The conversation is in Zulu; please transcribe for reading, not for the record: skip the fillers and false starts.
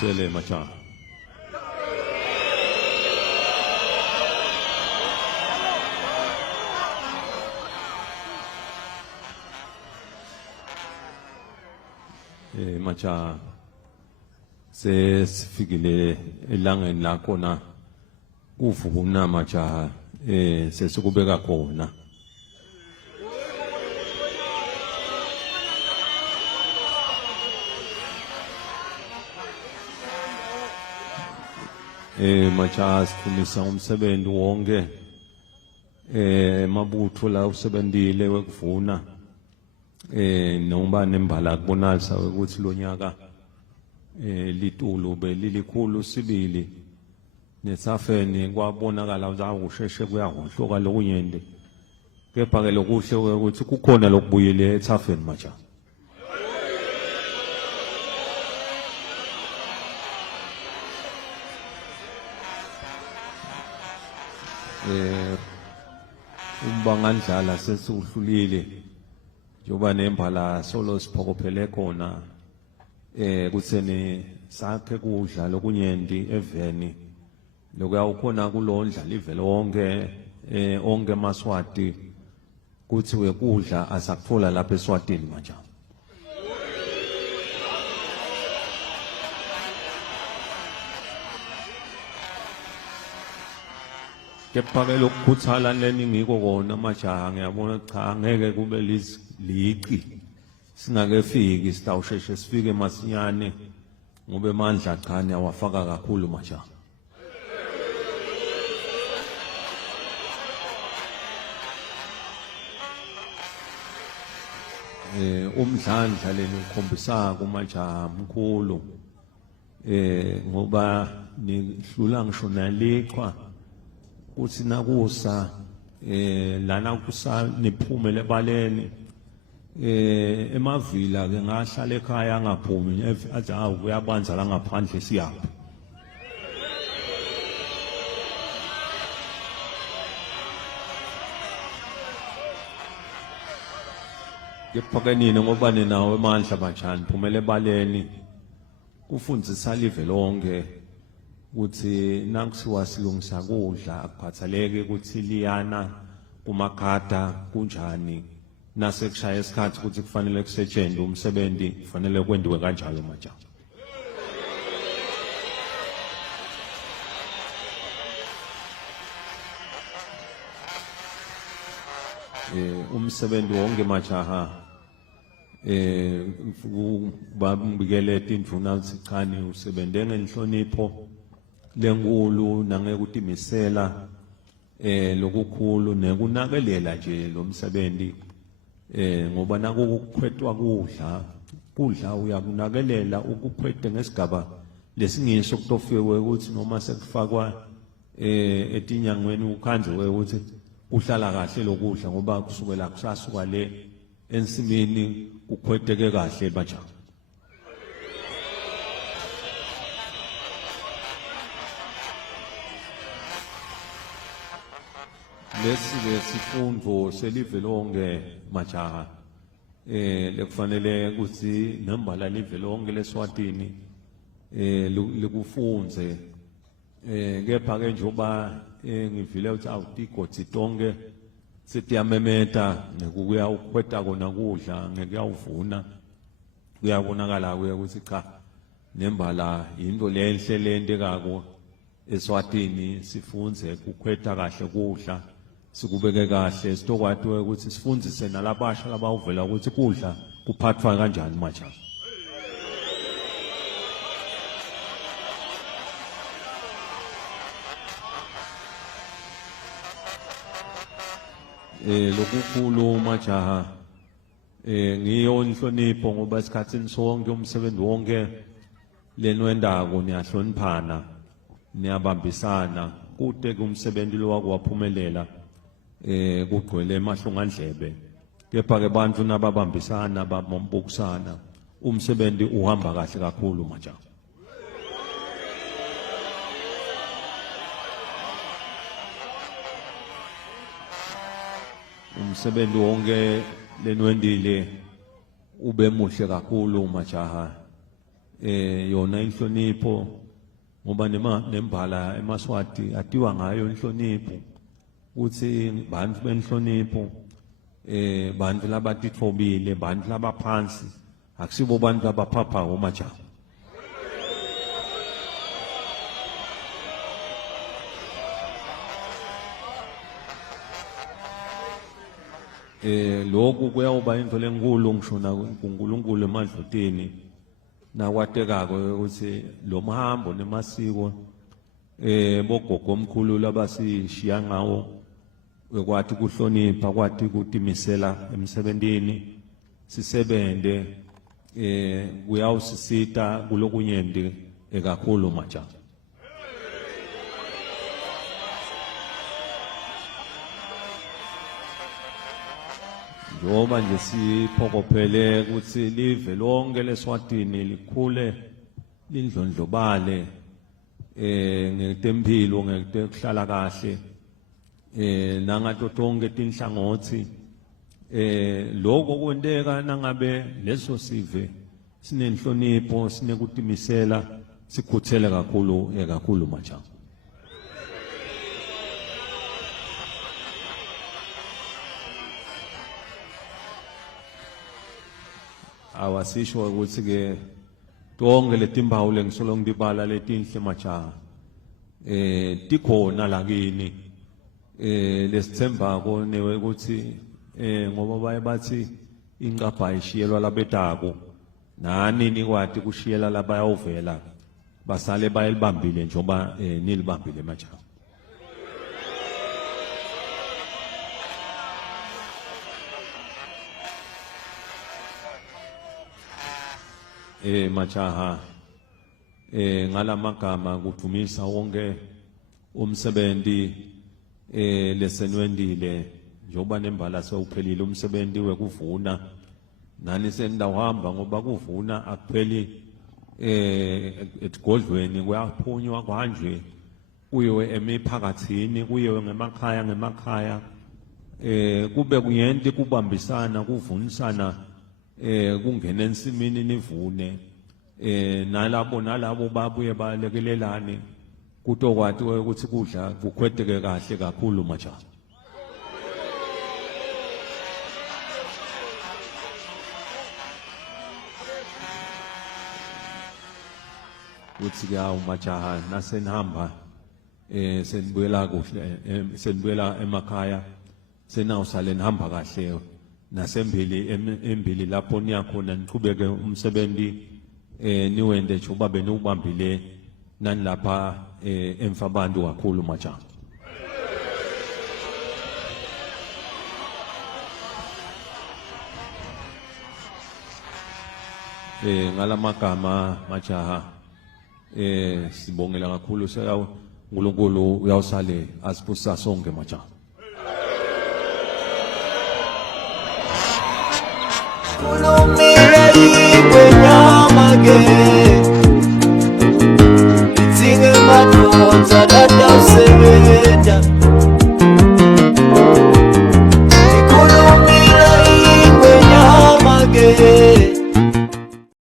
Sele macha. Macha sesifikile elangeni lakho na kuvuna macha sesikubeka khona macha sifundisa umsebenzi wonke mabutho la usebenzile wekuvuna noma nembala kubonisa ukuthi lo nyaka litulu belilikhulu sibili nesafeni kwabonakala uzakusheshe kuyahohloka lokunyende kepha ke lokuhle ukuthi kukhona lokubuyile ethafeni macha umbangandlala sesihlulile njoba nembala solo siphokophele khona kutseni sakhe kudla lokunyendi eveni lokuyawukhona kulondla live lonke onke maswati kuthi wekudla asakuthola lapha eSwatini manje kepha ke lokukhuthala leni ngiko kona majaha ngiyabona cha ngeke kube liqi singakefiki sitawusheshe sifike masinyane ngobe mandla cha awafaka kakhulu majaha umdlandla leni ukhombisa kumajaha mkhulu ngoba nihlula ngisho naliqhwa uthi nakusa lana kusa niphume lebaleni emavila ke ngahlala ekhaya ngaphumi athi hawu kuyabanza la ngaphandle siyaphi kepha nini ngoba ninawo emandla bajani phumele ebaleni kufundzisa live lonke ukuthi nakusiwa silungisa kudla akuphathaleke ukuthi liyana kumakhada kunjani nasekushaya isikhathi ukuthi kufanele kusetshenzwe umsebenzi kufanele kwenziwe kanjalo manje umsebenzi wonke majaha babikele indvuna sichani usebenzele ngenhlonipho lenkulu nangekutimisela lokukhulu nekunakelela nje lo msebenzi ngoba nakukhwetwa kudla uyakunakelela ukukhwete ngesigaba lesingiso kutofike ukuthi noma sekufakwa etinyangweni ukhanjwe ukuthi uhlala kahle lokudla ngoba kusukela kusasuka le ensimini kukhweteke kahle baja lesi sifundo selive lonke majaha lekufanele ukuthi nembala live lonke leSwatini likufunze kepha ke njoba ngivile ukuthi awutigotsi tonke sitiyamemeta ngekuya ukhweta kona kudla ngekuyawuvuna kuyabonakala ukuthi cha nembala into lenhle lente kako eSwatini sifunze kukhweta kahle kudla sikubeke kahle sitokwati ukuthi sifundzise nalabasha labawuvela ukuthi kudla kuphathwa kanjani manje lokukhulu majaha ngiyo inhlonipho ngoba isikhatsini sonke umsebenzi wonke lenwendako niyahloniphana niyabambisana kude kumsebenzi lo wakwaphumelela kugcwele emahlongandlebe kepha ke bantu nababambisana babambukisana umsebenzi uhamba kahle kakhulu majaha umsebenzi wonke lenwendile ube muhle kakhulu majaha yona inhlonipho ngoba nembala eMaswati atiwa ngayo inhlonipho uthi bantu benhlonipho bantu labatitfobile bantu labaphansi akusibo bantu abaphapha ngomajaha lokhu kuyawuba into lenkulu ngisho na kuNkulunkulu emadloteni nakwatekako ukuthi lo mhambo nemasiko bogogo omkhulu labasishiya ngawo ekwathi kuhlonipha kwathi kutimisela emsebentini sisebente kuyawusisita kulokunyenti kakhulu majaha njengoba nje siphokophele ukuthi live lonke leSwatini likhule lindlondlobale ngetempilo ngekuhlala kahle nangato tonke tinhlangothi lokho kwenteka nangabe leso sive sinenhlonipho sinekutimisela sikhuthele kakhulu majaha awasisho ukuthi ke tonke letimpawu lengisolo ngibala letinhle majaha tikhona lakini lesithembako newe ukuthi ngoba baye bathi incapha ishiyelwa labetako nani nikwati kushiyela labayawuvela basale bayilibambile njengoba nilibambile majaha majaha ngalamagama kudumisa wonke umsebenzi lesenwendile njengoba nembala sewuphelile umsebenzi wekuvuna nani senidawuhamba ngoba kuvuna akupheli eTgodlweni kuyaphunywa kanje kuyiwe emiphakathini kuyiwe ngemakhaya kube kuyenti kubambisana kuvunisana kungena ensimini nivune nalabo babuye balekelelane kutokwati ukuthi kudla kukhweteke kahle kakhulu majaha uthi ke majaha nasenihamba senibuyela kuhle senibuyela emakhaya senawusale nihamba kahle nasembili embili lapho niyakhona niqhubeke umsebenzi niwende njengoba benubambile nani lapha emfabantu kakhulu majaha ngalamagama majaha sibongela kakhulu uNkulunkulu uyawusale asiphusisa sonke majaha Follow me.